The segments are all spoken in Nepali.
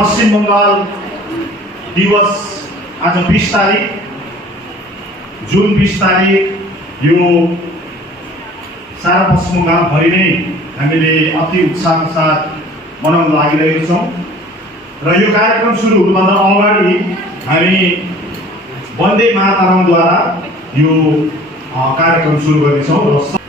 पश्चिम बंगाल दिवस आज 20 तारिक जुन 20 तारिक यो सारा पश्चिम बंगाल भरि नै हामीले अति उत्साहका साथ मनाउन लागिरहेका छौं र यो कार्यक्रम सुरु हुनुभन्दा अगाडि हामी वन्दे मातरमद्वारा यो कार्यक्रम सुरु गर्नेछौं र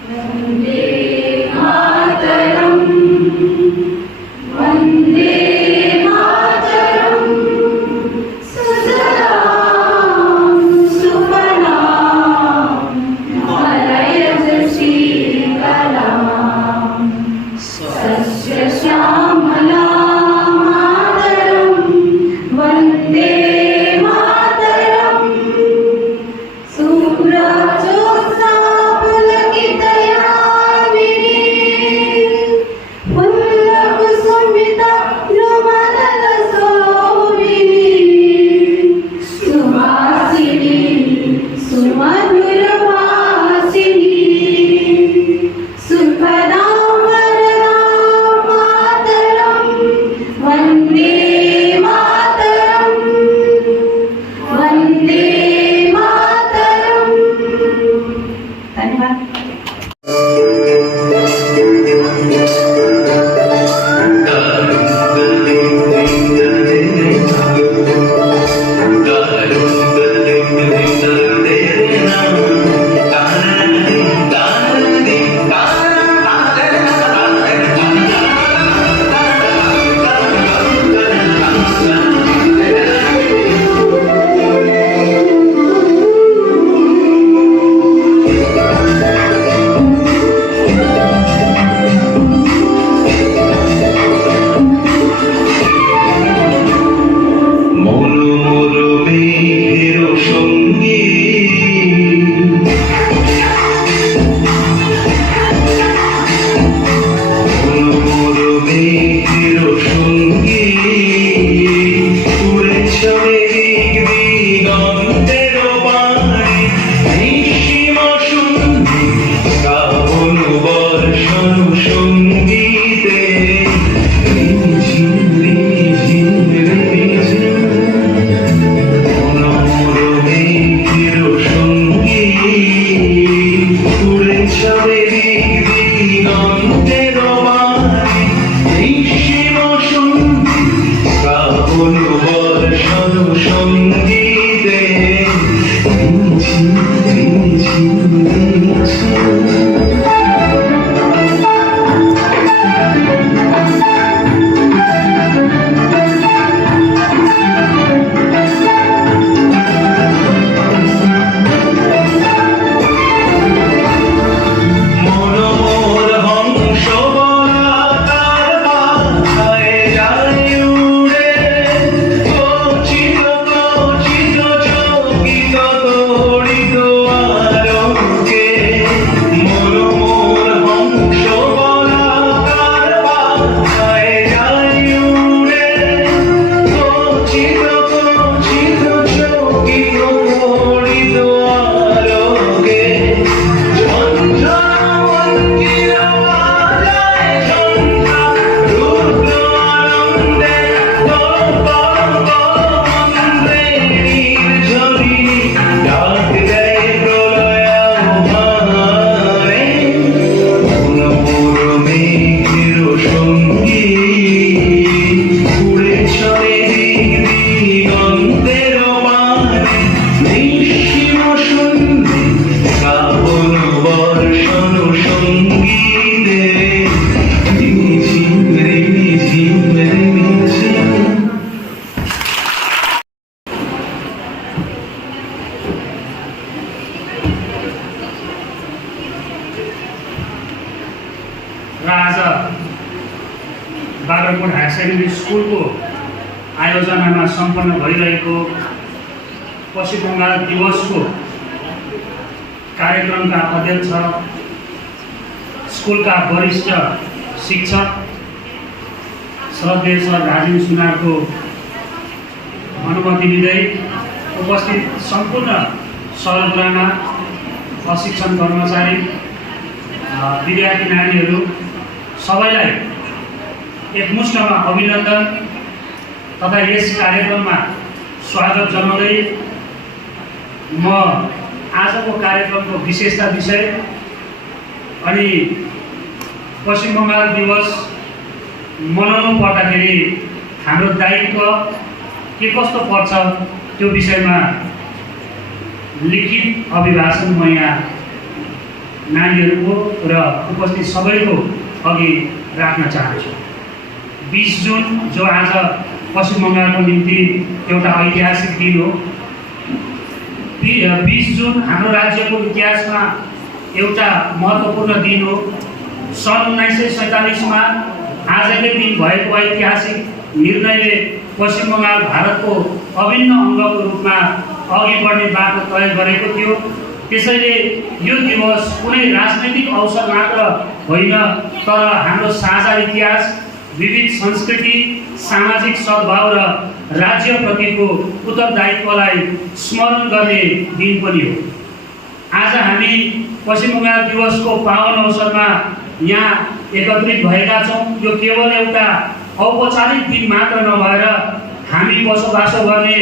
बाग्राकोट हायर सेकेन्डरी स्कुलको आयोजनामा सम्पन्न भइरहेको पश्चिम बङ्गाल दिवसको कार्यक्रमका अध्यक्ष स्कुलका वरिष्ठ शिक्षक श्रद्धेय सर राजेन्द्र सुनारको अनुमति लिँदै उपस्थित सम्पूर्ण सहगुरुमा प्रशिक्षण कर्मचारी विद्यार्थी नानीहरू सबैलाई एकमुष्टमा अभिनन्दन तथा यस कार्यक्रममा स्वागत जनाउँदै म आजको कार्यक्रमको विशेषता विषय अनि पश्चिम बङ्गाल दिवस मनाउनु पर्दाखेरि हाम्रो दायित्व के कस्तो पर्छ त्यो विषयमा लिखित अभिभाषण म यहाँ नानीहरूको र उपस्थित सबैको अघि राख्न चाहन्छु। 20 जुन जो आज पश्चिम बङ्गालको निम्ति एउटा ऐतिहासिक दिन हो। 20 जुन हाम्रो राज्यको इतिहासमा एउटा महत्त्वपूर्ण दिन हो। सन् 1947 मा आजकै दिन भएको ऐतिहासिक निर्णयले पश्चिम बङ्गाल भारतको अभिन्न अङ्गको रूपमा अघि बढ्ने बाटो तय गरेको थियो। त्यसैले यो दिवस कुनै राजनैतिक अवसर मात्र होइन, तर हाम्रो साझा इतिहास, विविध संस्कृति, सामाजिक सद्भाव र राज्यप्रतिको उत्तरदायित्वलाई स्मरण गर्ने दिन पनि हो। आज हामी पश्चिम बङ्गाल दिवसको पावन अवसरमा यहाँ एकत्रित भएका छौँ। यो केवल एउटा औपचारिक दिन मात्र नभएर हामी बसोबासो गर्ने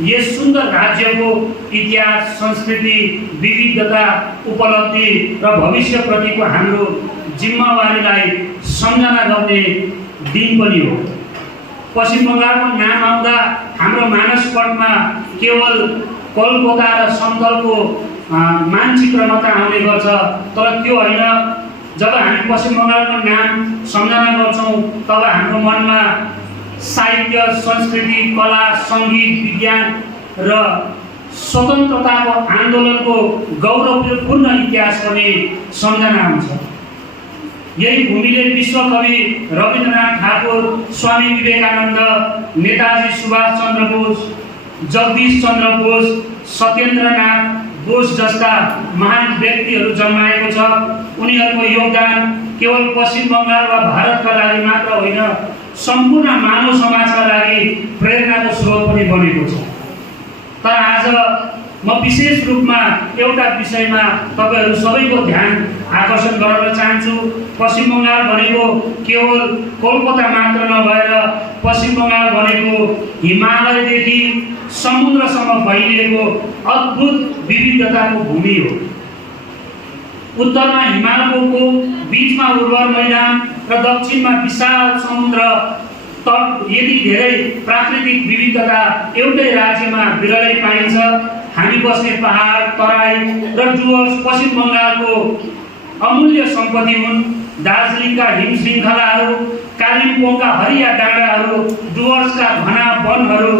यस सुन्दर राज्यको इतिहास, संस्कृति, विविधता, उपलब्धि र भविष्यप्रतिको हाम्रो जिम्मेवारीलाई सम्झना गर्ने दिन पनि हो। पश्चिम बङ्गालको नाम आउँदा हाम्रो मानसपटमा केवल कोलकाता र समतलको मानचित्र मात्र आउने गर्छ, तर त्यो होइन। जब हामी पश्चिम बङ्गालको नाम सम्झना गर्छौँ तब हाम्रो मनमा साहित्य, संस्कृति, कला, सङ्गीत, विज्ञान र स्वतन्त्रताको आन्दोलनको गौरवपूर्ण इतिहास पनि सम्झना आउँछ। यही भूमिले विश्वकवि रविन्द्रनाथ ठाकुर, स्वामी विवेकानन्द, नेताजी सुभाष चन्द्र बोस, जगदीश चन्द्र बोस, सत्येन्द्रनाथ बोस जस्ता महान व्यक्तिहरू जन्माएको छ। उनीहरूको योगदान केवल पश्चिम बङ्गाल वा भारतका लागि मात्र होइन, सम्पूर्ण मानव समाजका लागि प्रेरणाको स्रोत पनि बनेको छ। तर आज म विशेष रूपमा एउटा विषयमा तपाईहरू सबैको ध्यान आकर्षण गराउन चाहन्छु। पश्चिम बङ्गाल भनेको केवल कोलकाता मात्र नभएर पश्चिम बङ्गाल भनेको हिमालयदेखि समुद्रसम्म फैलिएको अद्भुत विविधताको भूमि हो। उत्तरमा हिमालको बीचमा उर्वर मैदान र दक्षिणमा विशाल समुद्र तट, यति धेरै प्राकृतिक विविधता एउटै राज्यमा विरलै पाइन्छ। हामी बस्ने पहाड, तराई र डुवर्स पश्चिम बङ्गालको अमूल्य सम्पत्ति हुन्। दार्जिलिङका हिम श्रृङ्खलाहरू, कालिम्पोङका हरिया डाँडाहरू, डुवर्सका घना वनहरू,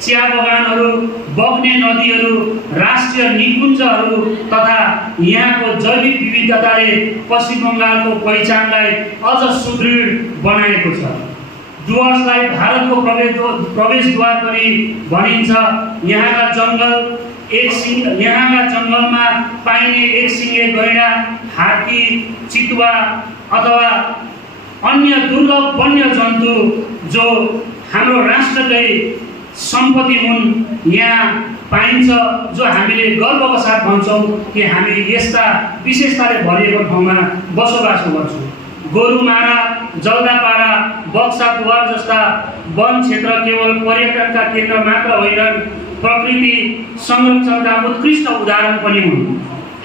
चिया बगानहरू, बग्ने नदीहरू, राष्ट्रिय निकुञ्जहरू तथा यहाँको जैविक विविधताले पश्चिम बङ्गालको पहिचानलाई अझ सुदृढ बनाएको छ। डुवर्सलाई भारतको प्रवेशद्वार पनि भनिन्छ। यहाँका जङ्गलमा पाइने एकसिङे गैँडा, हात्ती, चितुवा अथवा अन्य दुर्लभ वन्य जन्तु जो हाम्रो राष्ट्रकै सम्पत्ति हुन् यहाँ पाइन्छ, जो हामीले गर्वका साथ भन्छौँ कि हामी यस्ता विशेषताले भरिएको ठाउँमा बसोबासो गर्छौँ। गोरुमारा, जल्दापाडा, बक्साद्वार जस्ता वन क्षेत्र केवल पर्यटनका केन्द्र मात्र होइनन्, प्रकृति संरक्षणका उत्कृष्ट उदाहरण पनि हुन्।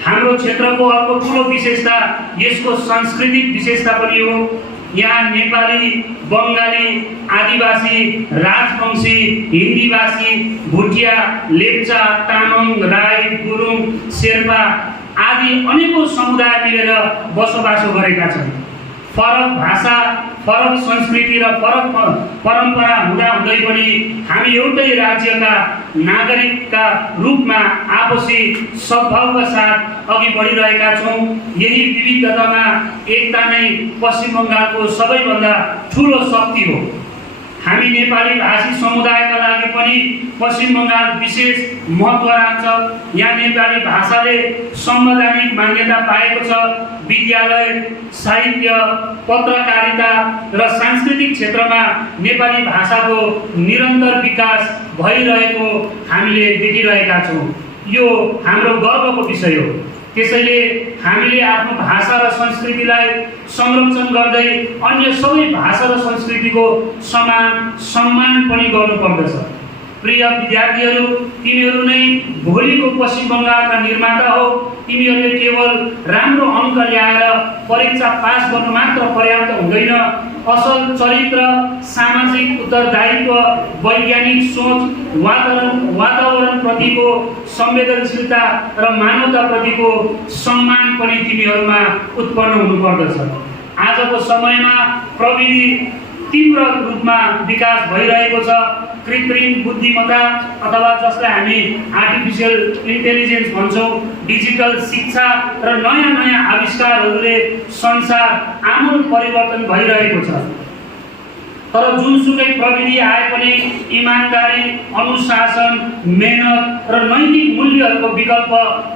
हाम्रो क्षेत्रको अर्को ठुलो विशेषता यसको सांस्कृतिक विशेषता पनि हो। यहाँ नेपाली, बङ्गाली, आदिवासी, राजवंशी, हिन्दीभाषी, भुटिया, लेप्चा, तामाङ, राई, गुरुङ, शेर्पा आदि अनेकौं समुदाय मिलेर बसोबासो गरेका छन्। फरक भाषा, फरक संस्कृति र फरक परम्परा हुँदाहुँदै पनि हामी एउटै राज्यका नागरिकका रूपमा आपसी सद्भावका साथ अघि बढिरहेका छौँ। यही विविधतामा एकता नै पश्चिम बङ्गालको सबैभन्दा ठुलो शक्ति हो। हामी नेपाली भाषी समुदायका लागि पनि पश्चिम बङ्गाल विशेष महत्त्व राख्छ। यहाँ नेपाली भाषाले संवैधानिक मान्यता पाएको छ। विद्यालय, साहित्य, पत्रकारिता र सांस्कृतिक क्षेत्रमा नेपाली भाषाको निरन्तर विकास भइरहेको हामीले देखिरहेका छौँ। यो हाम्रो गर्वको विषय हो। त्यसैले हामीले आफ्नो भाषा र संस्कृतिलाई संरक्षण गर्दै अन्य सबै भाषा र संस्कृतिको समान सम्मान पनि गर्नुपर्दछ। प्रिय विद्यार्थीहरू, तिमीहरू नै भोलिको पश्चिम बङ्गालका निर्माता हो। तिमीहरूले केवल राम्रो अङ्क ल्याएर परीक्षा पास गर्नु मात्र पर्याप्त हुँदैन। असल चरित्र, सामाजिक उत्तरदायित्व, वैज्ञानिक सोच, वातावरणप्रतिको संवेदनशीलता र मानवताप्रतिको सम्मान पनि तिमीहरूमा उत्पन्न हुनुपर्दछ। आजको समयमा प्रविधि तीव्र रूपमा विकास भइरहेको छ। कृत्रिम बुद्धिमत्ता अथवा जसलाई हामी आर्टिफिसियल इन्टेलिजेन्स भन्छौँ, डिजिटल शिक्षा र नयाँ नयाँ आविष्कारहरूले संसार आमूल परिवर्तन भइरहेको छ। तर जुनसुकै प्रविधि आए पनि इमानदारी, अनुशासन, मेहनत र नैतिक मूल्यहरूको विकल्प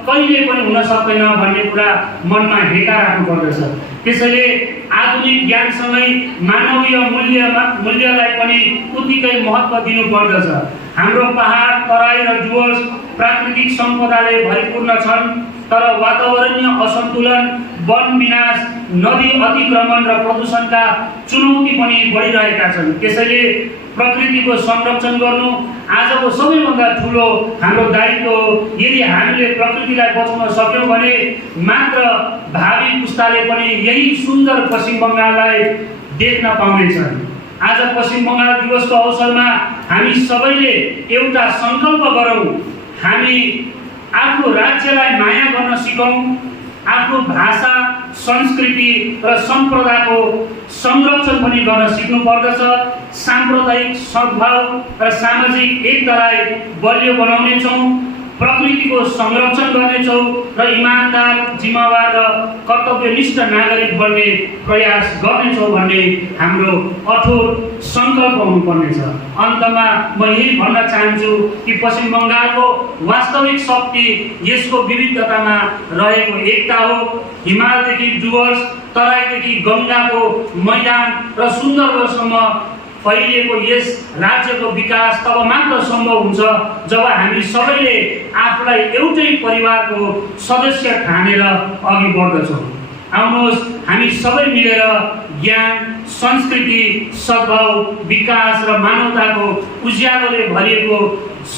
कहिले पनि हुन सक्दैन भन्ने कुरा मनमा हेका राख्नुपर्दछ। त्यसैले आधुनिक ज्ञानसँगै मानवीय मूल्यलाई पनि उत्तिकै महत्त्व दिनुपर्दछ। हाम्रो पहाड, तराई र डुवर्स प्राकृतिक सम्पदाले भरिपूर्ण छन्, तर वातावरणीय असन्तुलन, वन विनाश, नदी अतिक्रमण र प्रदूषणका चुनौती पनि बढिरहेका छन्। त्यसैले प्रकृतिको संरक्षण गर्नु आजको सबैभन्दा ठुलो हाम्रो दायित्व हो। यदि हामीले प्रकृतिलाई बचाउन सक्यौँ भने मात्र भावी पुस्ताले पनि यही सुन्दर पश्चिम बङ्गाललाई देख्न पाउनेछन्। आज पश्चिम बङ्गाल दिवसको अवसरमा हामी सबैले एउटा सङ्कल्प गरौँ। हामी आफ्नो राज्यलाई माया गर्न सिकौँ, आफ्नो भाषा, संस्कृति र सम्प्रदायको संरक्षण पनि गर्न सिक्नुपर्दछ। साम्प्रदायिक सद्भाव र सामाजिक एकतालाई बलियो बनाउनेछौँ, प्रकृतिको संरक्षण गर्नेछौँ र इमानदार, जिम्मेवार र कर्तव्यनिष्ठ नागरिक बन्ने प्रयास गर्नेछौँ भन्ने हाम्रो कठोर सङ्कल्प हुनुपर्नेछ। अन्तमा म यही भन्न चाहन्छु कि पश्चिम बङ्गालको वास्तविक शक्ति यसको विविधतामा रहेको एकता हो। हिमालदेखि डुवर्स, तराईदेखि गङ्गाको मैदान र सुन्दरवनसम्म फैलिएको यस राज्यको विकास तब मात्र सम्भव हुन्छ जब हामी सबैले आफूलाई एउटै परिवारको सदस्य ठानेर अघि बढ्दछौँ। आउनुहोस् हामी सबै मिलेर ज्ञान, संस्कृति, सद्भाव, विकास र मानवताको उज्यालोले भरिएको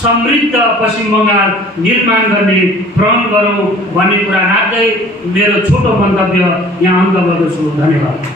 समृद्ध पश्चिम बङ्गाल निर्माण गर्ने प्रण गरौँ भन्ने कुरा राख्दै मेरो छोटो मन्तव्य यहाँ अन्त गर्दछु। धन्यवाद।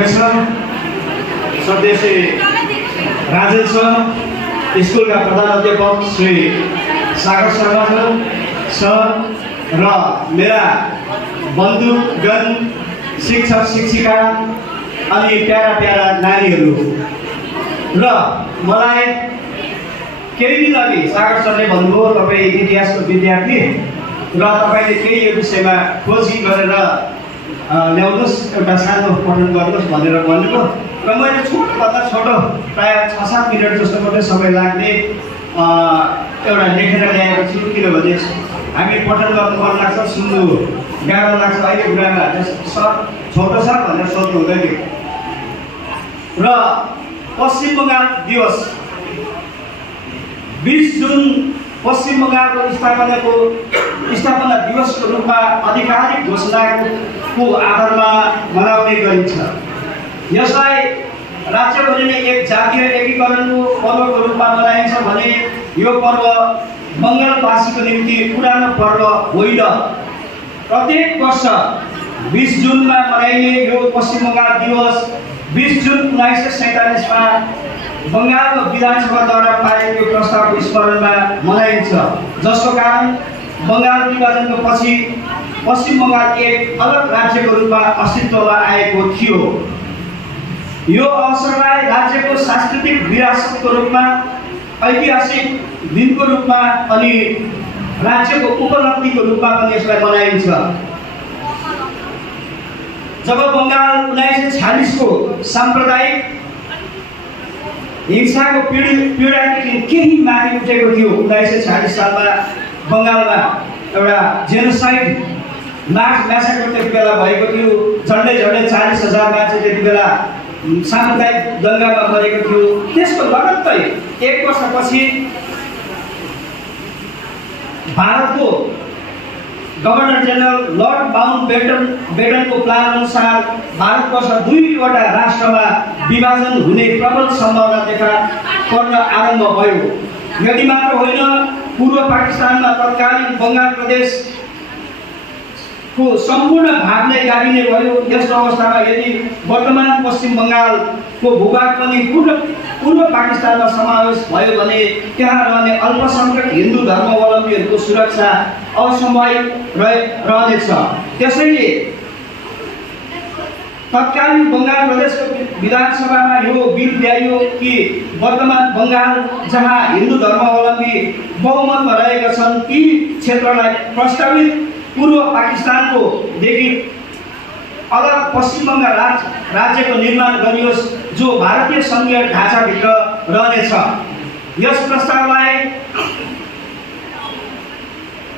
अध्यक्ष सदस्य राजेश स्कुलका प्रधान अध्यापक श्री सागर शर्मा सर र मेरा बन्धुगण शिक्षक शिक्षिका अनि प्यारा प्यारा नानीहरू र मलाई केही दिन अघि सागर सरले भन्नुभयो तपाईँ इतिहासको विद्यार्थी र तपाईँले केही यो विषयमा खोजी गरेर ल्याउनुहोस् एउटा सानो पठन गर्नुहोस् भनेर भन्नुभयो र मैले छोटोभन्दा छोटो प्रायः 6-7 मिनट जस्तो मात्रै समय लाग्ने एउटा लेखेर ल्याएको छु किनभने हामी पठन गर्नु मन लाग्छ सुन्नु गाह्रो लाग्छ अहिले कुरामा सर छोटो छ भनेर सोध्नु हुँदैन र पश्चिम बङ्गाल दिवस 20 जुन पश्चिम बङ्गालको स्थापना दिवसको रूपमा आधिकारिक घोषणाको आधारमा मनाउने गरिन्छ। यसलाई राज्यभरि नै एक जातीय एकीकरणको पर्वको रूपमा मनाइन्छ भने यो पर्व बङ्गालवासीको निम्ति पुरानो पर्व होइन। प्रत्येक वर्ष 20 जुनमा मनाइने यो पश्चिम बङ्गाल दिवस 20 जुन 1947 मा बङ्गालको विधानसभाद्वारा पारित यो प्रस्तावको स्मरणमा मनाइन्छ, जसको कारण बङ्गाल विभाजनको पछि पश्चिम बङ्गाल एक अलग राज्यको रूपमा अस्तित्वमा आएको थियो। यो अवसरलाई राज्यको सांस्कृतिक विरासतको रूपमा, ऐतिहासिक दिनको रूपमा अनि राज्यको उपलब्धिको रूपमा पनि यसलाई मनाइन्छ। जब बङ्गाल 1946 को साम्प्रदायिक हिंसाको पीडादेखि केही माथि उठेको थियो, 1946 सालमा बङ्गालमा एउटा जेनोसाइड मार्च म्यासाकर त्यति बेला भएको थियो। झन्डै 40,000 मान्छे त्यति बेला साम्प्रदायिक दङ्गामा मरेको थियो। त्यसको लगत्तै 1 वर्षपछि भारतको गभर्नर जेनरल लर्ड माउन्टबेटनको प्लान अनुसार भारतवर्ष 2वटा राष्ट्रमा विभाजन हुने प्रबल सम्भावना देखा पर्न आरम्भ भयो। यति मात्र होइन, पूर्व पाकिस्तानमा तत्कालीन बङ्गाल प्रदेशको सम्पूर्ण भाग नै गाभिने भयो। यस्तो अवस्थामा यदि वर्तमान पश्चिम बङ्गालको भूभाग पनि पूर्व पाकिस्तानमा समावेश भयो भने त्यहाँ रहने अल्पसङ्ख्यक हिन्दू धर्मावलम्बीहरूको सुरक्षा असम्भावित रहनेछ। त्यसैले तत्कालीन बङ्गाल प्रदेशको विधानसभामा यो बिल ल्याइयो कि वर्तमान बङ्गाल जहाँ हिन्दू धर्मावलम्बी बहुमतमा रहेका छन् ती क्षेत्रलाई प्रस्तावित पूर्व पाकिस्तानको देखि अलग पश्चिम बङ्गाल राज्यको निर्माण गरियोस्, जो भारतीय सङ्घीय ढाँचाभित्र रहनेछ। यस प्रस्तावलाई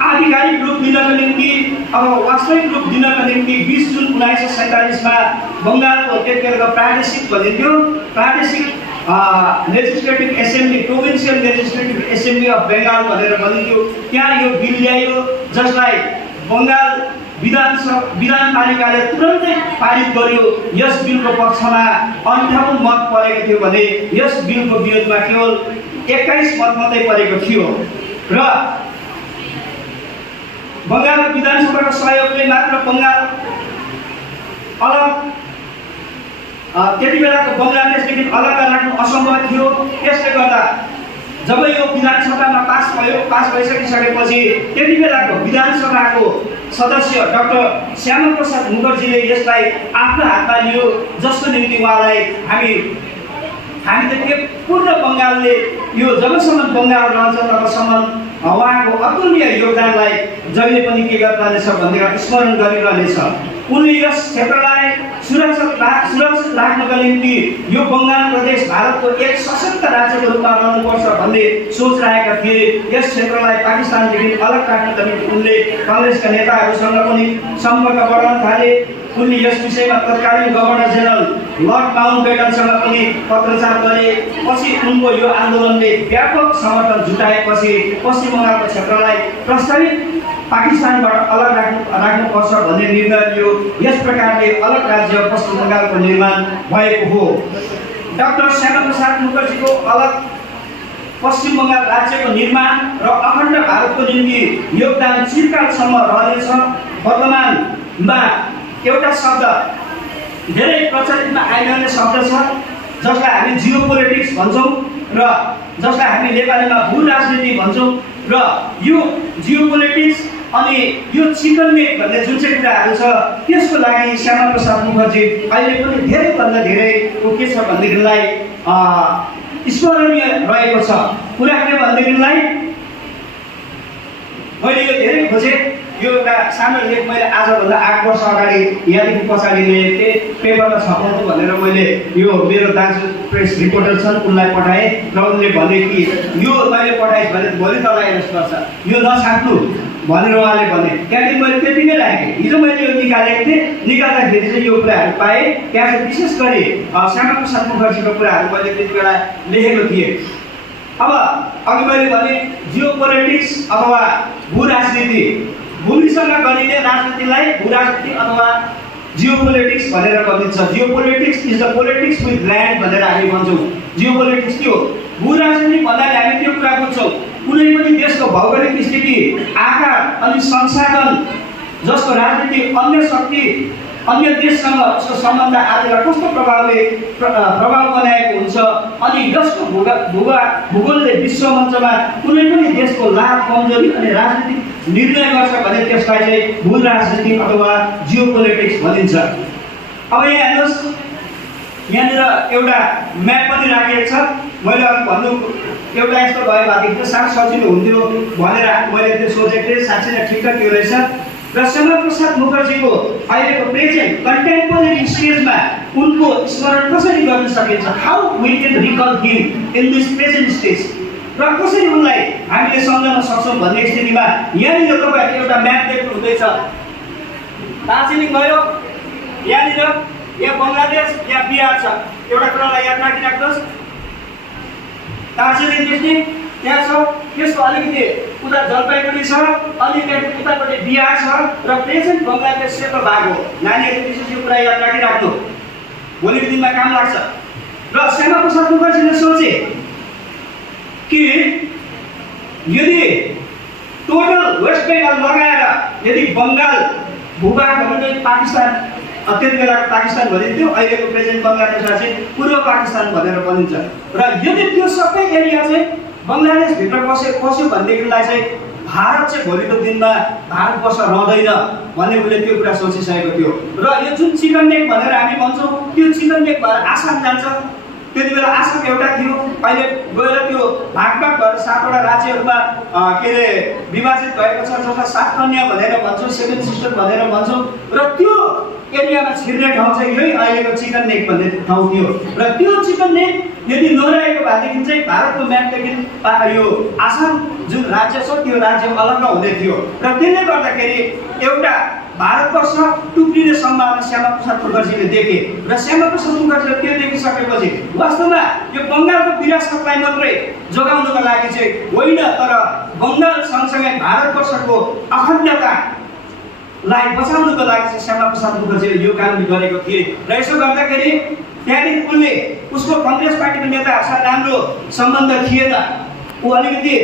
आधिकारिक रूप दिनको निम्ति अब वास्तविक रूप दिनको निम्ति 20 जुन 1947 मा बङ्गालको त्यतिबेलाको प्रादेशिक भनिन्थ्यो प्रादेशिक legislative assembly, provincial legislative assembly of Bengal भनेर भनिन्थ्यो। त्यहाँ यो बिल ल्याइयो, जसलाई बङ्गाल विधानपालिकाले तुरन्तै पारित गर्यो। यस बिलको पक्षमा 58 मत परेको थियो भने यस बिलको विरोधमा केवल 21 मत मात्रै परेको थियो र बङ्गालको विधानसभाको सहयोगले मात्र बङ्गाल अलग त्यति बेलाको बङ्गलादेशदेखि अलग राख्नु असम्भव थियो। त्यसले गर्दा जब यो विधानसभामा पास भइसकिसकेपछि त्यति बेलाको विधानसभाको सदस्य डाक्टर श्यामा प्रसाद मुखर्जीले यसलाई आफ्नो हातमा लियो, जसको निम्ति उहाँलाई हामी त पूर्ण बङ्गालले यो जबसम्म बङ्गाल रहन्छ तबसम्म उहाँको अतुल्य योगदानलाई जहिले पनि के गर्दछ भनेर स्मरण गरिरहनेछ। उनले यस क्षेत्रलाई सुरक्षित राख्नका निम्ति यो बङ्गाल प्रदेश भारतको एक सशक्त राज्यको रूपमा रहनुपर्छ भन्ने सोच राखेका थिए। यस क्षेत्रलाई पाकिस्तानदेखि अलग राख्नका निम्ति उनले काङ्ग्रेसका नेताहरूसँग पनि सम्पर्क बढाउन थाले। उनले यस विषयमा तत्कालीन गभर्नर जेनरल लर्ड माउन्टबेटनसँग पनि पत्रचार गरे। पछि उनको यो आन्दोलनले व्यापक समर्थन जुटाएपछि पश्चिम बङ्गालको क्षेत्रलाई प्रस्तावित पाकिस्तानबाट अलग राख्नुपर्छ भन्ने निर्णय लियो। यस प्रकारले अलग राज्य पश्चिम बङ्गालको निर्माण भएको हो। डाक्टर श्यामा प्रसाद मुखर्जीको अलग पश्चिम बङ्गाल राज्यको निर्माण र अखण्ड भारतको निम्ति योगदान चिरकालसम्म रहनेछ। वर्तमानमा एउटा शब्द धेरै प्रचलितमा आइरहने शब्द छ जसलाई हामी जियो पोलिटिक्स भन्छौँ र जसलाई हामी नेपालीमा भू राजनीति भन्छौँ र यो जियो पोलिटिक्स अनि यो चिकन नेक भन्ने जुन चाहिँ कुराहरू छ त्यसको लागि श्यामाप्रसाद मुखर्जी अहिले पनि धेरैभन्दा धेरै के छ भनेदेखिलाई स्मरणीय रहेको छ। कुरा के भनेदेखिलाई मैले यो धेरै खोजेँ, यो एउटा सानो लेख मैले आजभन्दा 8 वर्ष अगाडि यहाँदेखि पछाडि ल्याएको थिएँ, पेपरमा छपाउँछु भनेर मैले यो मेरो दाजु प्रेस रिपोर्टर छन् उनलाई पठाएँ र उनले भने कि यो मैले पठाएँ भने भोलि तँलाई हेर्नुहोस् पर्छ, यो नछाप्नु भनेर उहाँले भने। त्यहाँदेखि मैले त्यति नै राखेँ। हिजो मैले यो निकालेको थिएँ, निकाल्दाखेरि चाहिँ यो कुराहरू पाएँ। त्यहाँ चाहिँ विशेष गरी श्यामाप्रसाद मुखर्जीको कुराहरू मैले त्यति बेला लेखेको थिएँ। अब अघि मैले भने जियो पोलिटिक्स अथवा भू राजनीति, भूमिसँग गरिने राजनीतिलाई भू राजनीति अथवा जियो पोलिटिक्स भनेर भनिन्छ। Jio politics is the politics with land भनेर हामी भन्छौँ। जियो पोलिटिक्स के हो? भू राजनीति भन्नाले हामी त्यो कुरा बुझ्छौँ कुनै पनि देशको भौगोलिक स्थिति, आकार अनि संसाधन जसको राजनीति अन्य शक्ति अन्य देशसँग उसको सम्बन्ध आदिलाई कस्तो प्रभाव बनाएको हुन्छ अनि यसको भूगोलले विश्व मञ्चमा कुनै पनि देशको लाभ कमजोरी अनि राजनीतिक निर्णय गर्छ भने त्यसलाई चाहिँ भू राजनीति अथवा जियो पोलिटिक्स भनिन्छ। अब यहाँ हेर्नुहोस्, यहाँनिर एउटा म्याप पनि राखिएको छ। मैले अघि भन्नु एउटा यस्तो भयो भनेदेखि त साह्रो सजिलो हुन्थ्यो भनेर मैले त्यो सोचेको थिएँ। साँच्चै नै ठिक त्यो रहेछ। र श्यामाप्रसाद मुखर्जीको अहिलेको प्रेजेन्ट कन्टेम्पोरेरी स्टेजमा उनको स्मरण कसरी गर्न सकिन्छ, how we can recall him in this present stage, र कसरी उनलाई हामीले सम्झन सक्छौँ भन्ने स्थितिमा यहाँनिर तपाईँहरूले एउटा म्याप देख्नु हुँदैछ। दार्जिलिङ भयो, यहाँनिर यहाँ बङ्गलादेश, यहाँ बिहार छ। एउटा कुरालाई याद राखिराख्नुहोस्, दार्जिलिङ डिस्ट्रिक्ट त्यहाँ छ, त्यसको अलिकति उता जलपाइगुडी छ, अनि त्यहाँदेखि उतापट्टि बिहार छ र प्रेजेन्ट बङ्गलादेशको भाग हो। नानीहरूले विशेष यो कुरा याद राखिराख्नु, भोलिको दिनमा काम लाग्छ। र श्यामाप्रसाद मुखर्जीले सोचे कि यदि टोटल वेस्ट बेङ्गाल लगाएर यदि बङ्गाल भूभागहरू नै पाकिस्तान, त्यति बेलाको पाकिस्तान भनिन्थ्यो, अहिलेको प्रेजेन्ट बङ्गलादेशलाई चाहिँ पूर्व पाकिस्तान भनेर भनिन्छ, र यदि त्यो सबै एरिया चाहिँ बङ्गलादेशभित्र पस्यो भनेदेखिलाई चाहिँ भारत चाहिँ भोलिको दिनमा भारतवर्ष रहँदैन भन्ने उसले त्यो कुरा सोचिसकेको थियो। र यो जुन चिकन नेक भनेर हामी भन्छौँ त्यो चिकन नेक भएर आसाम जान्छ। त्यति बेला आसाम एउटा थियो, अहिले गएर त्यो भाग भएर 7वटा राज्यहरूमा के अरे विभाजित भएको छ, जसलाई 7 कन्या भनेर भन्छौँ, 7 सिस्टर भनेर भन्छौँ। र त्यो एरियामा छिर्ने ठाउँ चाहिँ यही अहिलेको चिकन नेक भन्ने ठाउँ थियो। र त्यो चिकन नेक यदि नरहेको भएदेखि चाहिँ भारतको म्यापदेखि यो आसाम जुन राज्य छ त्यो राज्य अलग हुने थियो। र त्यसले गर्दाखेरि एउटा भारतवर्ष टुक्रिने सम्भावना श्यामाप्रसाद मुखर्जीले देखे। र श्यामाप्रसाद मुखर्जीले त्यो देखिसकेपछि वास्तवमा यो बङ्गालको विरासतलाई मात्रै जोगाउनको लागि चाहिँ होइन, तर बङ्गाल सँगसँगै भारतवर्षको अखण्डतालाई बचाउनको लागि चाहिँ श्यामाप्रसाद मुखर्जीले यो काम गरेको थिए। र यसो गर्दाखेरि त्यहाँदेखि उनले उसको कङ्ग्रेस पार्टीको नेताहरूसँग राम्रो सम्बन्ध थिएन। ऊ अलिकति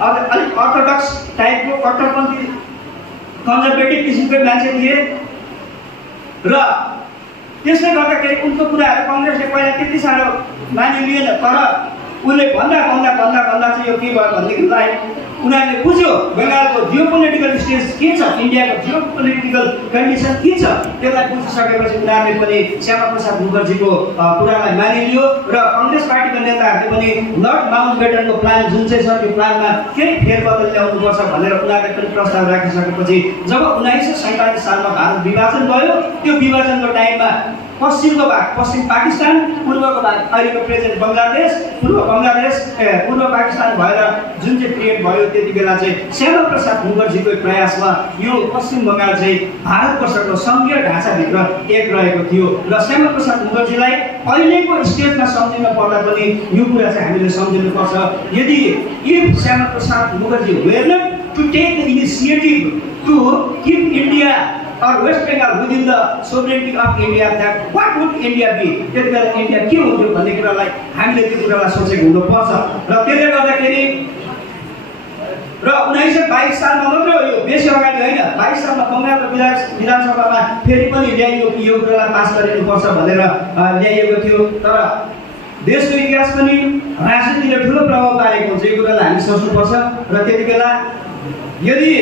अलिक अर्थोडक्स टाइपको कट्टरपन्थी कन्जर्भेटिभ किसिमको मान्छे थिए। र त्यसले गर्दाखेरि उनको कुराहरू कङ्ग्रेसले पहिला त्यति साह्रो मानिलिएन। तर उनले भन्दा चाहिँ यो के भयो भनेदेखिलाई उनीहरूले बुझ्यो बङ्गालको जियो पोलिटिकल स्टेज के छ, इन्डियाको जियो पोलिटिकल कन्डिसन के छ, त्यसलाई बुझिसकेपछि उनीहरूले पनि श्यामाप्रसाद मुखर्जीको कुरालाई मानिलियो। र कङ्ग्रेस पार्टीको नेताहरूले पनि लर्ड माउन्टबेटनको प्लान जुन चाहिँ छ त्यो प्लानमा केही फेरबदल ल्याउनुपर्छ भनेर उनीहरूले पनि प्रस्ताव राखिसकेपछि जब 1947 सालमा भारत विभाजन भयो, त्यो विभाजनको टाइममा पश्चिमको भाग पश्चिम पाकिस्तान, पूर्वको भाग अहिलेको प्रेजेन्ट बङ्गलादेश, पूर्व पाकिस्तान भएर जुन चाहिँ क्रिएट भयो त्यति बेला चाहिँ श्यामाप्रसाद मुखर्जीको प्रयासमा यो पश्चिम बङ्गाल चाहिँ भारतवर्षको सङ्घीय ढाँचाभित्र एक रहेको थियो। र श्यामाप्रसाद मुखर्जीलाई अहिलेको स्टेजमा सम्झिन पर्दा पनि यो कुरा चाहिँ हामीले सम्झिनुपर्छ। यदि if Shyamaprasad Mukherjee were not to take the initiative to keep India or West Bengal within the sovereignty of India, that what would India be? त्यति बेला इन्डिया के हुन्थ्यो भन्ने कुरालाई हामीले त्यो कुरालाई सोचेको हुनुपर्छ। र त्यसले गर्दाखेरि र 1922 सालमा मात्र यो बेसी अगाडि होइन 22 सालमा बङ्गालको विधानसभामा फेरि पनि ल्याइयो कि यो कुरालाई पास गरिनुपर्छ भनेर ल्याइएको थियो। तर देशको इतिहास पनि राजनीतिले ठुलो प्रभाव पारेको हुन्छ, यो कुरालाई हामी सोच्नुपर्छ। र त्यति बेला यदि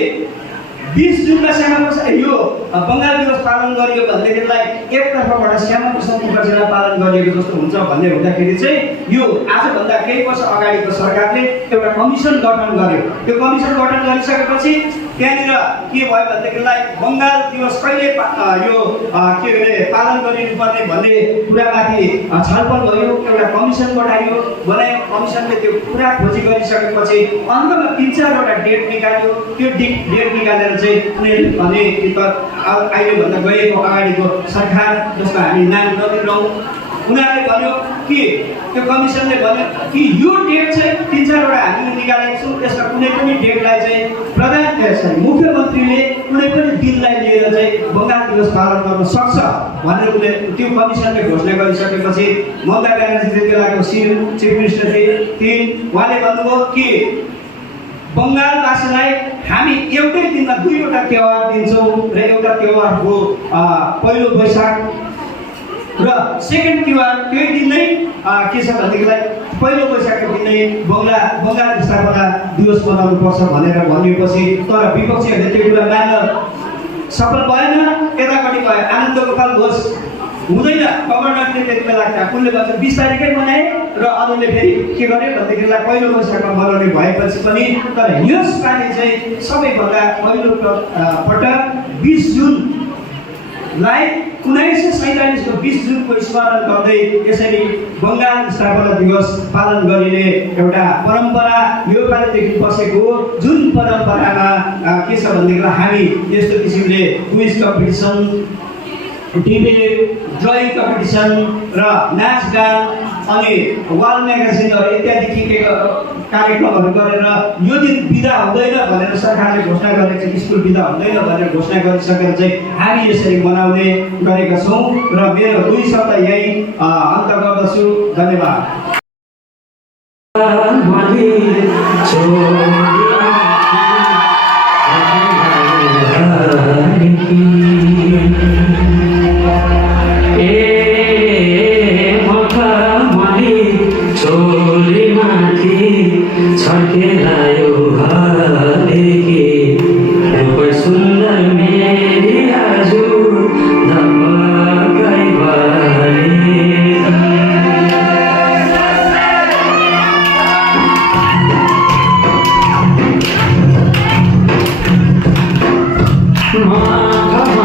20 जुनमा श्यामाप्रसाद यो बङ्गाल दिवस पालन गरियो भनेदेखिलाई एकतर्फबाट श्यामाप्रसाद मुखर्जीलाई पालन गरिएको जस्तो हुन्छ भन्ने हुँदाखेरि चाहिँ यो आजभन्दा केही वर्ष अगाडिको सरकारले एउटा कमिसन गठन गर्यो। त्यो कमिसन गठन गरिसकेपछि त्यहाँनिर के भयो भनेदेखिलाई बङ्गाल दिवस कहिले यो के अरे पालन गरिनुपर्ने भन्ने कुरामाथि छलफल भयो। एउटा कमिसन बनायो, कमिसनले त्यो पुरा खोजी गरिसकेपछि अन्तमा 3-4वटा डेट निकाल्यो। त्यो डेट निकालेर चाहिँ उनीहरूले भने कि त अहिलेभन्दा गएको अगाडिको सरकार जसमा हामी नाम नलिरहँ, उनीहरूले भन्यो कि त्यो कमिसनले भन्यो कि यो डेट चाहिँ 3-4वटा हामीले निकालेको छौँ, त्यसमा कुनै पनि डेटलाई चाहिँ मुख्यमन्त्रीले कुनै पनि दिनलाई लिएर चाहिँ बङ्गाल दिवस पालन गर्न सक्छ भनेर उसले त्यो कमिसनले घोषणा गरिसकेपछि ममता ब्यानर्जी त्यति बेलाको चिफ मिनिस्टर थिए, उहाँले भन्नुभयो कि बङ्गालवासीलाई हामी एउटै दिनमा 2वटा त्योहार दिन्छौँ र एउटा त्योहार हो पहिलो वैशाख र सेकेन्ड त्योहार त्यही दिन नै के छ भनेदेखिलाई पहिलो वैशाखको दिन नै बङ्गाल स्थापना दिवस मनाउनु पर्छ भनेर भनिएपछि तर विपक्षीहरूले त्यो कुरा मान्न सफल भएन। यतापट्टि भयो आनन्द गोपाल घोष हुँदैन, गभर्नरले त्यति बेला उनले भन्छ 20 तारिकै मनाए र अरूले फेरि के गर्यो भनेदेखिलाई पहिलो वैशाखमा मनाउने भएपछि पनि तर यसपालि चाहिँ सबैभन्दा पहिलो पटक 20 जुनलाई 1947 को 20 जुनको स्मरण गर्दै यसरी बङ्गाल स्थापना दिवस पालन गरिने एउटा परम्परा नेपालदेखि बसेको जुन परम्परामा के छ भनेदेखिलाई हामी यस्तो किसिमले quiz competition, debate, drawing competition र नाचगान अनि वाल म्यागजिनहरू इत्यादि के कार्यक्रमहरू गरेर यो दिन बिदा हुँदैन भनेर सरकारले घोषणा गरेको छ, स्कुल बिदा हुँदैन भनेर घोषणा गरिसकेर चाहिँ हामी यसरी मनाउने गरेका छौँ। र मेरो 2 शब्द यही अन्त गर्दछु। धन्यवाद। Mama,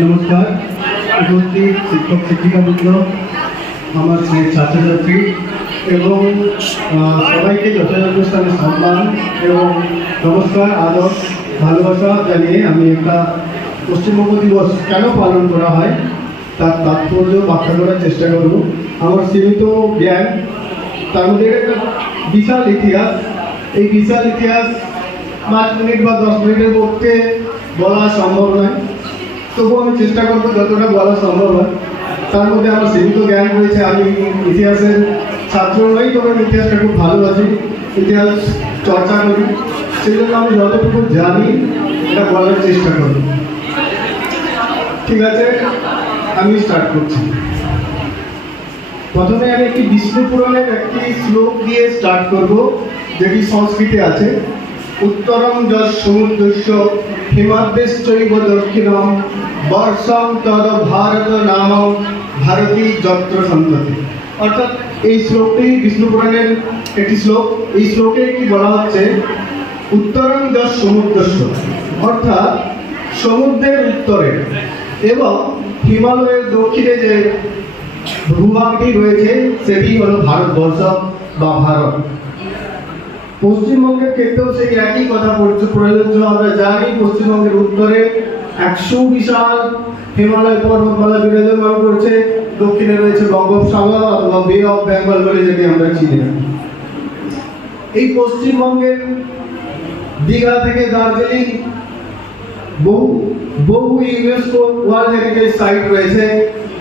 নমস্কার, উপস্থিত শিক্ষক শিক্ষিকাবৃন্দ, আমার ছাত্রছাত্রী এবং সবাইকে যথাযথ স্থানে সম্মান এবং নমস্কার, আদর, ভালোবাসা জানিয়ে আমি একটা পশ্চিমবঙ্গ দিবস কেন পালন করা হয় তার তাৎপর্য ব্যাখ্যা করার চেষ্টা করব। আমার সীমিত জ্ঞান, তার মধ্যে একটা বিশাল ইতিহাস। এই বিশাল ইতিহাস 5 মিনিট বা 10 মিনিটের মধ্যে বলা সম্ভব নয়, তবুও আমি চেষ্টা করবো যতটা বলা সম্ভব হয়। তার মধ্যে আমার সীমিত জ্ঞান রয়েছে, আমি ইতিহাসের ছাত্র নই, তবে আমি ইতিহাসটা খুব ভালোবাসি, ইতিহাস চর্চা করি, সেই জন্য আমি যতটুকু জানি এটা বলার চেষ্টা করি। ঠিক আছে, আমি স্টার্ট করছি। প্রথমে আমি একটি বিষ্ণু পুরাণের একটি শ্লোক দিয়ে স্টার্ট করব, যেটি সংস্কৃতে আছে। উত্তরম যশ সমুদ্রস্য হিমাদ্দেশ্চৈব দক্ষিণম বর্ষম তদ ভারত নাম ভারতী যত্র সন্ততি। অর্থাৎ এই শ্লোকটি বিষ্ণু পুরাণের একটি শ্লোক। এই শ্লোকে কি বলা হচ্ছে, উত্তরম যশ সমুদ্রস্য, অর্থাৎ সমুদ্রের উত্তরে এবং হিমালয়ের দক্ষিণে যে ভূভাগটি রয়েছে সেটি হলো ভারতবর্ষ বা ভারত। পশ্চিমবঙ্গের ক্ষেত্রেও সেই একই কথা প্রযোজ্য। আমরা জানি পশ্চিমবঙ্গের উত্তরে 100 বিশাল হিমালয় পর্বতমালা বিরাজমান করছে, দক্ষিণে রয়েছে বঙ্গোপসাগর অথবা বে অফ বেঙ্গল বলে যেটি আমরা চিনি। এই পশ্চিমবঙ্গের দীঘা থেকে দার্জিলিং বহু ইউনেস্কো ওয়ার্ল্ড হেরিটেজ সাইট রয়েছে।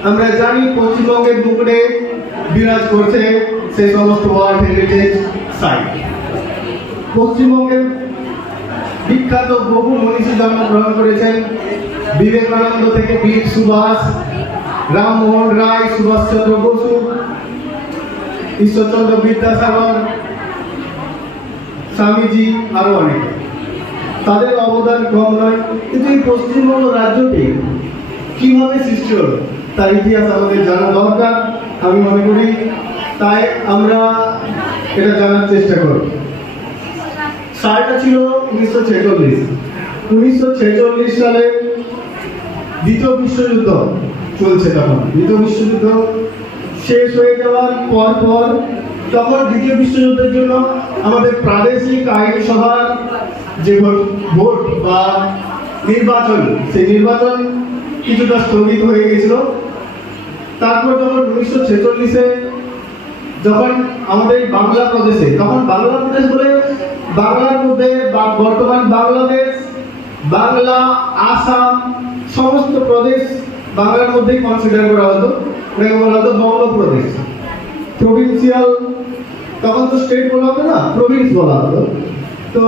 আমরা জানি পশ্চিমবঙ্গের বুকে বিরাজ করছে সেই সমস্ত ওয়ার্ল্ড হেরিটেজ সাইট। পশ্চিমবঙ্গের বিখ্যাত বহু মনীষী জন্মগ্রহণ করেছেন, বিবেকানন্দ থেকে বীর সুভাষ, রামমোহন রায়, সুভাষচন্দ্র বসু, ঈশ্বরচন্দ্র বিদ্যাসাগর, স্বামীজি, আরো অনেকে। তাদের অবদান কম নয়, কিন্তু এই পশ্চিমবঙ্গ রাজ্যটি কিভাবে সৃষ্টি হলো তার ইতিহাস আমাদের জানা দরকার আমি মনে করি, তাই আমরা এটা জানার চেষ্টা করব। সালটা ছিল 1946। 1946 সালে দ্বিতীয় বিশ্বযুদ্ধ চলছে। তখন দ্বিতীয় বিশ্বযুদ্ধ শেষ হয়ে যাওয়ার পর তখন দ্বিতীয় বিশ্বযুদ্ধের জন্য আমাদের প্রাদেশিক আইনসভার যে ভোট বা নির্বাচন, সেই নির্বাচন কিছুটা স্থগিত হয়ে গেছিল। তারপর যখন 1946-এ যখন আমাদের বাংলা প্রদেশে, তখন বাংলা প্রদেশ বলে বাংলার মধ্যে বর্তমান বাংলাদেশ, বাংলা, আসাম সমস্ত প্রদেশ বাংলার মধ্যেই কনসিডার করা হতো, ওটাকে বলা হতো বঙ্গপ্রদেশ। প্রভিন্সিয়াল, তখন তো স্টেট বলা হতো না, প্রভিন্স বলা হতো। তো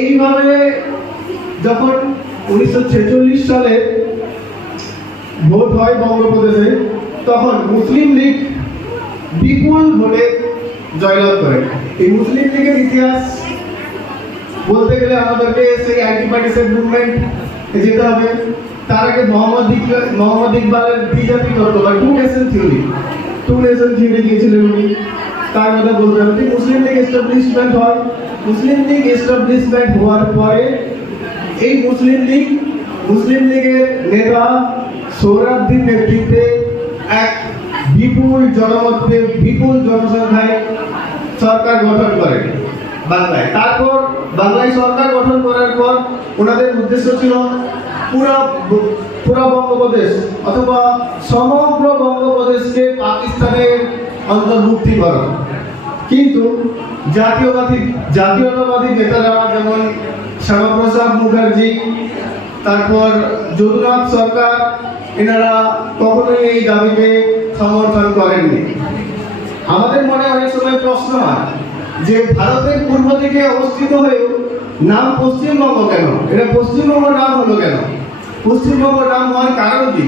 এইভাবে যখন 1946 সালে ভোট হয় বঙ্গপ্রদেশে, তখন মুসলিম লীগ বিপুল ভোটে জয়লাভ করে। এই মুসলিম লীগের ইতিহাস বলতে গেলে আমাদেরকে সেই অ্যান্টি পার্টিসান মুভমেন্ট যেতে হবে। তার আগে মোহাম্মদ ইকবালের দ্বিজাতি তত্ত্ব বা টু নেশন থিওরি দিয়েছিলেন উনি। তার কথা বলতে হবে। মুসলিম লীগ এস্টাবলিশমেন্ট হয়। মুসলিম লীগ এস্টাবলিশমেন্ট হওয়ার পরে এই মুসলিম লীগের নেতা সোহরাওয়ার্দীর নেতৃত্বে এক বিপুল জনমতে, বিপুল জনসংখ্যায় সরকার গঠন করে বাংলায়। তারপর বাংলায় সরকার গঠন করার পর ওনাদের উদ্দেশ্য ছিল পুরা বঙ্গপ্রদেশ অথবা সমগ্র বঙ্গপ্রদেশকে পাকিস্তানের অন্তর্ভুক্তি করা। কিন্তু জাতীয়তাবাদী নেতারা যেমন শ্যামাপ্রসাদ মুখার্জি, তারপর যদুনাথ সরকার, এনারা কখনোই এই দাবিকে সমর্থন করেননি। আমাদের মনে অনেক সময় প্রশ্ন হয় যে ভারতের পূর্ব দিকে অবস্থিত হয়েও নাম পশ্চিমবঙ্গ কেন? এটা পশ্চিমবঙ্গ নাম হলো কেন? পশ্চিমবঙ্গ নাম হওয়ার কারণ কি?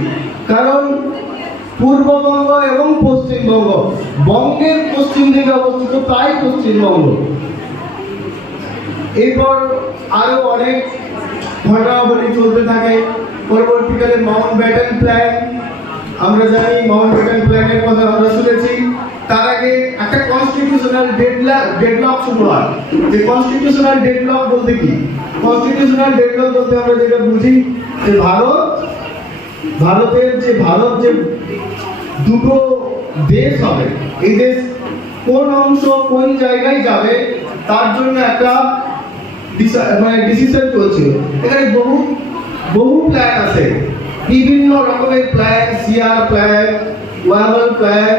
কারণ পূর্ববঙ্গ এবং পশ্চিমবঙ্গ, বঙ্গের পশ্চিম দিকে অবস্থিত, তাই পশ্চিমবঙ্গ। এরপর আরো অনেক ঘটনাবলী চলতে থাকে। পরবর্তীকালে মাউন্টব্যাটেন প্ল্যান, আমরা জানি মাউন্টব্যাটেন প্ল্যানের কথা আমরা শুনেছি। তার আগে একটা কনস্টিটিউশনাল ডেডলক শুরু হয়। যে কনস্টিটিউশনাল ডেডলক বলতে কি? কনস্টিটিউশনাল ডেডলক বলতে আমরা যেটা বুঝি যে ভারত ভারত যে দুটো দেশ হবে, এই দেশ কোন অংশ কোন জায়গায় যাবে তার জন্য একটা ডিসিশন চলছিল। এখানে বহু প্ল্যান আছে, বিভিন্ন রকমের প্ল্যান, সিআর প্ল্যান, ওয়াবল প্ল্যান,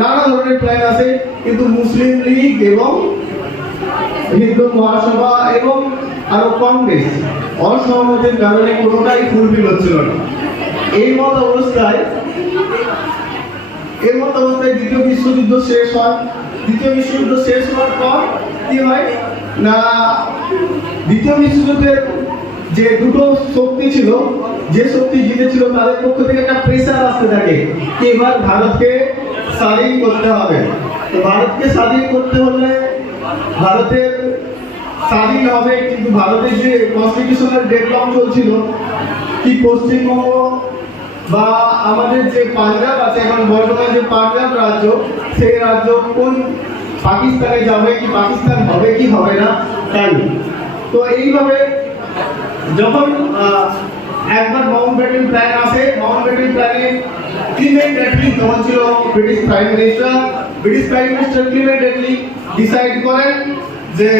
নানা ধরনের প্ল্যান আছে, কিন্তু মুসলিম লীগ এবং হিন্দু মহাসভা এবং আরো কংগ্রেস অসহমতের কারণে কোনোটাই ফুলফিল হচ্ছিল না। এই মত অবস্থায় দ্বিতীয় বিশ্বযুদ্ধ শেষ হয়। দ্বিতীয় বিশ্বযুদ্ধ শেষ হওয়ার পর কি হয় না, দ্বিতীয় বিশ্বযুদ্ধের যে দুটো শক্তি ছিল, যে শক্তি জিতেছিল তাদের পক্ষ থেকে একটা প্রেসার আসতে থাকে কি এবার ভারতকে স্বাধীন করতে হবে। তো ভারতকে স্বাধীন করতে হলে ভারতের স্বাধীন হবে, কিন্তু ভারতের যে কনস্টিটিউশনাল ডেভেলপ চলছিল কি পশ্চিমবঙ্গ বা আমাদের যে পাঞ্জাব আছে, এখন বর্তমানে যে পাঞ্জাব রাজ্য, সেই রাজ্য কোন পাকিস্তানে যাবে কি পাকিস্তান হবে কি হবে না তাই। তো এইভাবে যখন একবার মাউন্টব্যাটেন প্ল্যান আসে, মাউন্টব্যাটেন প্ল্যানে ক্লিমেন্ট অ্যাটলি তখন ছিল British prime minister Clement Attlee decide করেন যে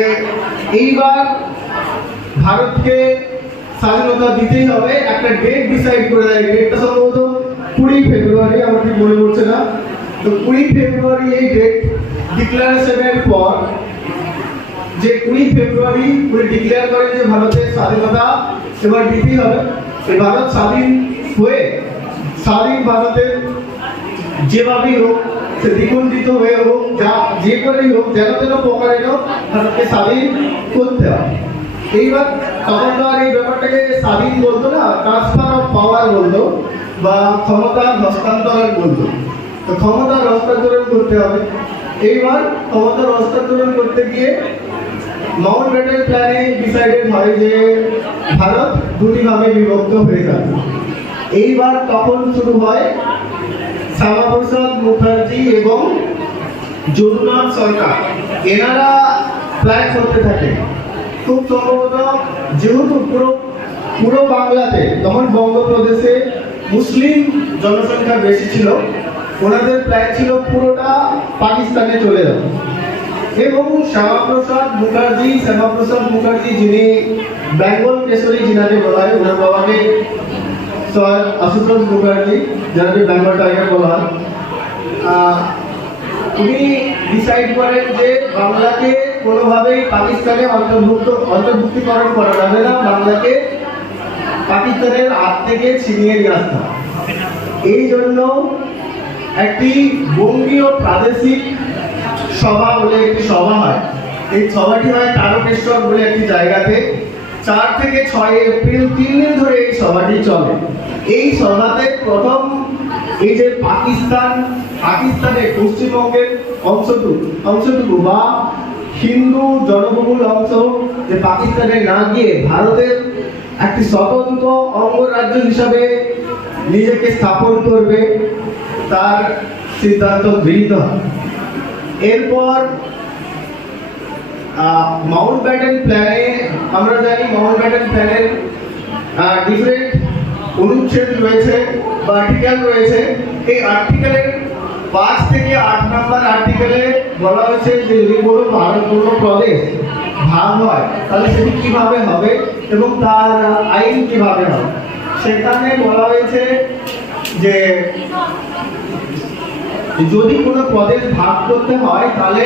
এইবার ভারতকে স্বাধীনতা দিতেই হবে। একটা ডেট ডিসাইড করে দেয়, ডেটটা সম্ভবত 20 ফেব্রুয়ারি, আমার ঠিক মনে পড়ছে না। তো 20 ফেব্রুয়ারি এই ডেট ডিক্লারেশনের পর, যে 20 ফেব্রুয়ারি উনি ডিক্লেয়ার করেন যে ভারতের স্বাধীনতা এবার দিতেই হবে। ভারত স্বাধীন হয়ে, স্বাধীন ভারতের যেভাবেই হোক, সে দ্বিগুণিত হয়ে হোক, যা যে করেই হোক, যেন তেন প্রকারে হোক, ভারতকে স্বাধীন করতে হবে। এইবার তখন তো আর এই ব্যাপারটাকে স্বাধীন বলতো না, ট্রান্সফার অফ পাওয়ার বলতো বা ক্ষমতার হস্তান্তরণ বলতো। তো ক্ষমতার হস্তান্তরণ করতে হবে। এইবার ক্ষমতার হস্তান্তরণ করতে গিয়ে মাউন্টব্যাটেন প্ল্যানে ডিসাইডেড হয় যে ভারত দুটি ভাগে বিভক্ত হয়ে যাবে। এইবার তখন শুরু হয় শ্যামাপ্রসাদ মুখার্জি এবং যদুনাথ সরকার, এনারা প্ল্যান করতে থাকে। খুব সম্ভবত যেহেতু পুরো বাংলাতে, তখন বঙ্গপ্রদেশে মুসলিম জনসংখ্যা বেশি ছিল, ওনাদের প্ল্যান ছিল পুরোটা পাকিস্তানে চলে যাবে। এবং শ্যামাপ্রসাদ মুখার্জি যিনি বেঙ্গল কেশরী যিনাকে বলা হয়, ওনার বাবাকে স্যার আশুতোষ মুখার্জি, যাকে বেঙ্গল টাইগার বলা হয়, উনি ডিসাইড করেন যে বাংলাকে কোনোভাবেই পাকিস্তানে অন্তর্ভুক্তিকরণ করা যাবে না, বাংলাকে পাকিস্তানের হাত থেকে ছিনিয়ে নিয়ে আসতে হবে। এই জন্য একটি বঙ্গীয় প্রাদেশিক সভা বলে একটি সভা হয়। এই সভাটি হয় তারকেশ্বর বলে একটি জায়গাতে। 4 থেকে 6 এপ্রিল 3 দিন ধরে এই সভাটি চলে। এই সভাতে প্রথম এই যে পাকিস্তানের পশ্চিমবঙ্গের অংশটুকু বা হিন্দু জনবহুল অংশ যে পাকিস্তানে না গিয়ে ভারতের একটি স্বতন্ত্র অঙ্গরাজ্য হিসাবে নিজেকে স্থাপন করবে, তার সিদ্ধান্ত গৃহীত হয়। এরপর মাউন্টব্যাটেন প্ল্যানে, আমরা জানি মাউন্টব্যাটেন প্ল্যানের ডিফারেন্ট অনুচ্ছেদ রয়েছে বা আর্টিকেল রয়েছে। এই আর্টিকেলের 5 থেকে 8 নম্বর আর্টিকেলে বলা হয়েছে যে যদি কোনো প্রদেশ ভাগ হয় তাহলে সেটি কিভাবে হবে এবং তার আইন কিভাবে হবে। সেখানে বলা হয়েছে যে যদি কোনো প্রদেশ ভাগ করতে হয় তাহলে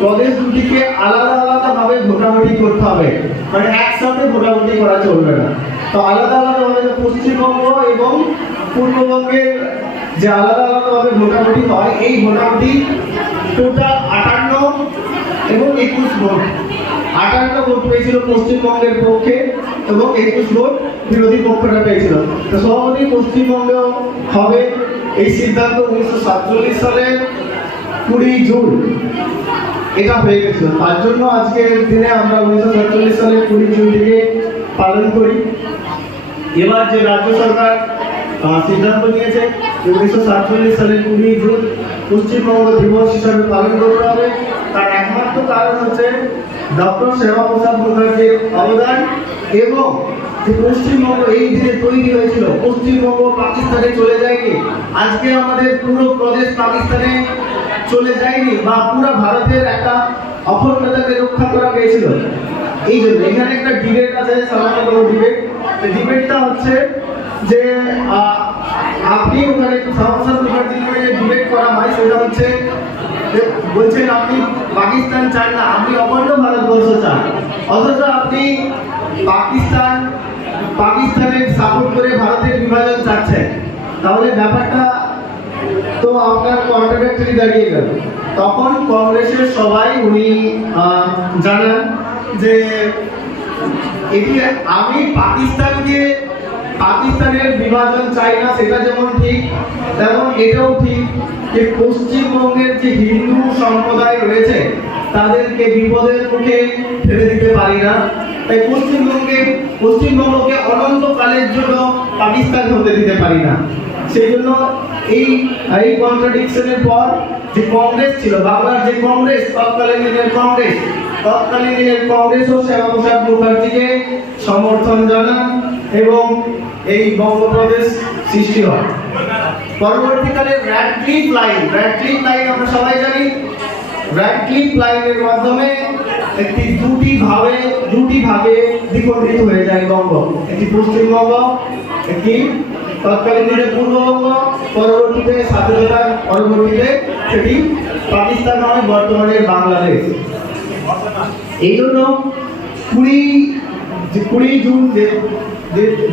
প্রদেশ দুটিকে আলাদা ভাবে ভোটাভুটি করতে হবে, মানে একসাথে ভোটাভুটি করা চলবে না। তো আলাদা ভাবে পশ্চিমবঙ্গ এবং পূর্ববঙ্গের যে আলাদা ভাবে ভোটাভুটি হয়, এই ভোটাভুটি টোটাল 58 এবং 21 ভোট। 58 ভোট পেয়েছিল পশ্চিমবঙ্গের পক্ষে এবং 21 ভোট বিরোধী পক্ষটা পেয়েছিল। তো সভাপতি পশ্চিমবঙ্গ হবে, এই সিদ্ধান্ত 1947 সালের 20 জুন এটা হয়ে গেছিল। তার জন্য আজকের দিনে আমরা 1947 সালের 20 জুন থেকে পালন করি। এবার যে রাজ্য সরকার সিদ্ধান্ত নিয়েছে 1947 সালের 20 জুন পশ্চিমবঙ্গ দিবস হিসাবে পালন করতে হবে, তার একমাত্র কারণ হচ্ছে ডক্টর শ্যামাপ্রসাদ মুখার্জির অবদান এবং যে পশ্চিমবঙ্গ এই দিনে তৈরি হয়েছিল পশ্চিমবঙ্গ পাকিস্তানে চলে যায়নি, আজকে আমাদের পুরো প্রদেশ পাকিস্তানে চলে যায়নি, বা পুরো ভারতের একটা অখণ্ডতাকে রক্ষা করা গিয়েছিল। এই জন্য এখানে একটা ডিবেট আছে, সামান্য কোনো ডিবেটটা হচ্ছে যে আপনি ওখানে সংসদ মুখার্জিকে ডিবেট করা হয়, সেটা হচ্ছে যে বলছেন আপনি পাকিস্তান চান না, আপনি অখণ্ড ভারতবর্ষ চান, অথচ আপনি পাকিস্তানের সাপোর্ট করে ভারতের বিভাজন চাচ্ছেন। তাহলে ব্যাপারটা তো আপনার কন্ট্রাডিক্টরি দাঁড়িয়ে গেল। তখন কংগ্রেসের সবাই উনি জানান যে এটি আমি পাকিস্তানের বিভাজন চাই না, সেটা যেমন ঠিক তেমন এটাও ঠিক যে পশ্চিমবঙ্গের যে হিন্দু সম্প্রদায় রয়েছে তাদেরকে বিপদের মুখে ফেলে দিতে পারি না, তাই পশ্চিমবঙ্গকে অনন্তকালের জন্য পাকিস্তান হতে দিতে পারি না। সেই জন্য এই কন্ট্রাডিকশনের পর যে কংগ্রেস ছিল, বাংলার যে কংগ্রেস, তৎকালীন দিনের কংগ্রেস ও শ্যামাপ্রসাদ মুখার্জিকে সমর্থন জানান এবং এই বঙ্গপ্রদেশ সৃষ্টি হয়। পরবর্তীকালে র্যাডক্লিফ লাইন আমরা সবাই জানি, র্যাডক্লিফ লাইনের মাধ্যমে একটি দুটি ভাগে দ্বিখণ্ডিত হয়ে যায় বঙ্গ, একটি পশ্চিমবঙ্গ, একটি তৎকালীন দিনে পূর্ববঙ্গ, পরবর্তীতে স্বাধীনতার পরবর্তীতে সেটি পাকিস্তান হয়, বর্তমানে বাংলাদেশ। এই জন্য 20 জুন যে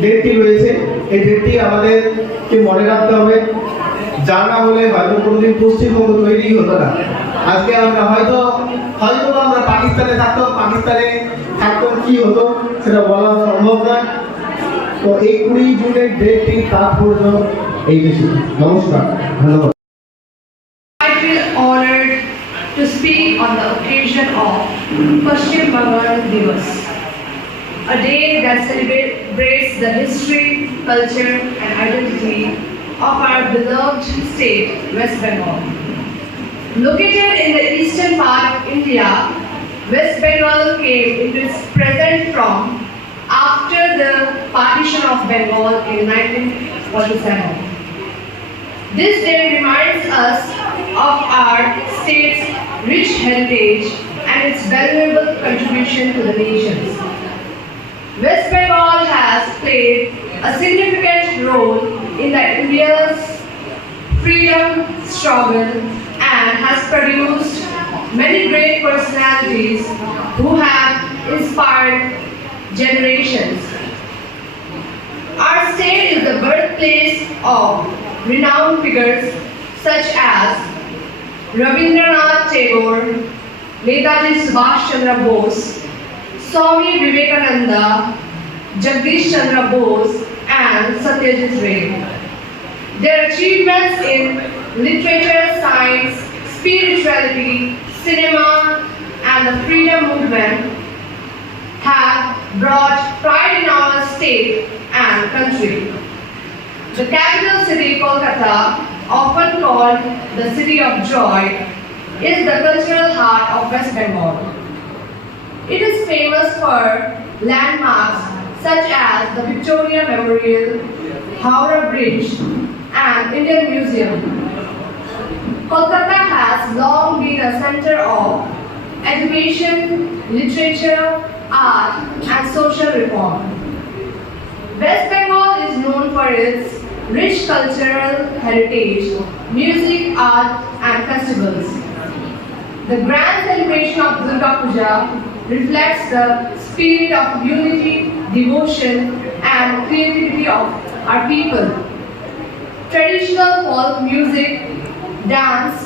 ডেটটি রয়েছে, এই ডেটটি আমাদেরকে মনে রাখতে হবে, যা না হলে হয়তো কোনোদিন পশ্চিমবঙ্গ তৈরি হতো না। আজকে আমরা হয়তো আমরা পাকিস্তানে থাকতাম কি হতো সেটা বলা সম্ভব নয়। তো এই 20 জুনের ডেটটি তাৎপর্য এই বেশি। নমস্কার, ধন্যবাদ। I feel honored to speak on the occasion of Paschim Bengal Divas, a day that celebrates the history, culture and identity of our beloved state, West Bengal. Located in the eastern part of India, West Bengal came into its present form after the partition of Bengal in 1947. This day reminds us of our state's rich heritage and its valuable contribution to the nations. West Bengal has played a significant role in India's freedom struggle and has produced many great personalities who have inspired generations. Our state is the birthplace of renowned figures such as Rabindranath Tagore, Netaji Subhash Chandra Bose, Swami Vivekananda, Jagdish Chandra Bose, and Satyajit Ray. Their achievements in literature, science, spirituality, cinema, and the freedom movement have brought pride in our state and country. The capital city, Kolkata, often called the City of Joy, is the cultural heart of West Bengal. It is famous for landmarks such as the Victoria Memorial, Howrah Bridge, and Indian Museum. Kolkata has long been a center of education, literature, art, and social reform. West Bengal is known for its rich cultural heritage, music, art, and festivals. The grand celebration of Durga Puja reflects the spirit of unity, devotion, and creativity of our people. Traditional folk music, dance,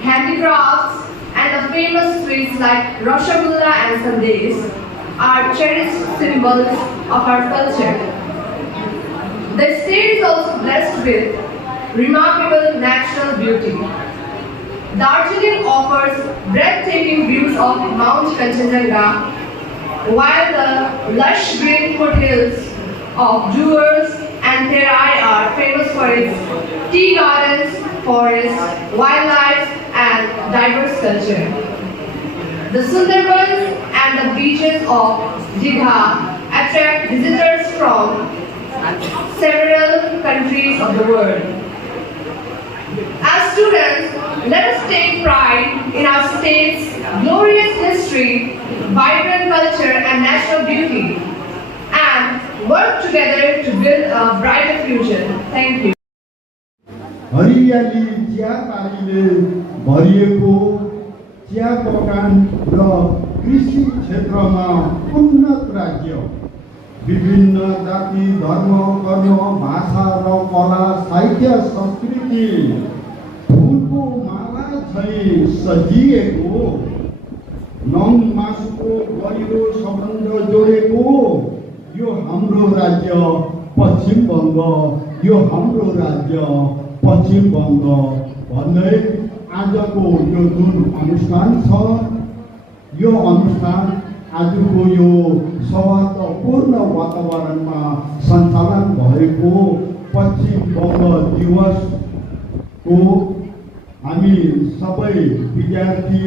handicrafts, and the famous sweets like Rasgulla and Sandesh are cherished symbols of our culture. The state is also blessed with remarkable natural beauty. Darjeeling offers breathtaking views of Mount Kanchenjunga, while the lush green foothills of Duars and Terai are famous for its tea gardens, forests, wildlife, and diverse culture. The Sundarbans and the beaches of Digha attract visitors from several countries countries of the world. As students, let us take pride in our state's glorious history, vibrant culture and natural beauty, and work together to build a brighter future. Thank you. हरियाली चियाबारीले भरिएको चिया बगान र कृषि क्षेत्रमा उन्नत राज्य, विभिन्न जाति धर्म कर्ण भाषा र कला साहित्य संस्कृति फुलको माला झैँ सजिएको, नङ मासुको गहिरो सम्बन्ध जोडेको यो हाम्रो राज्य पश्चिम बङ्ग, यो हाम्रो राज्य पश्चिम बङ्ग भन्दै आजको यो जुन अनुष्ठान छ, यो अनुष्ठान आजको यो सौहार्दपूर्ण वातावरणमा सञ्चालन भएको पश्चिम बङ्ग दिवसको हामी सबै विद्यार्थी,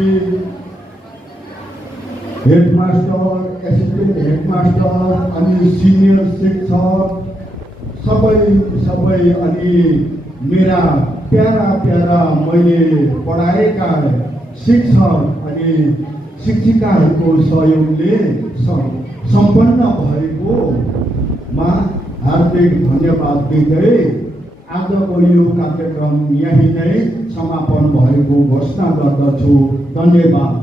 हेडमास्टर, एसिस्टेन्ट हेडमास्टर अनि सिनियर शिक्षक सबै अनि मेरा प्यारा मैले पढाएका शिक्षक अनि शिक्षिकाहरूको सहयोगले सम्पन्न भएकोमा हार्दिक धन्यवाद दिँदै आजको यो कार्यक्रम यहीँ नै समापन भएको घोषणा गर्दछु। धन्यवाद।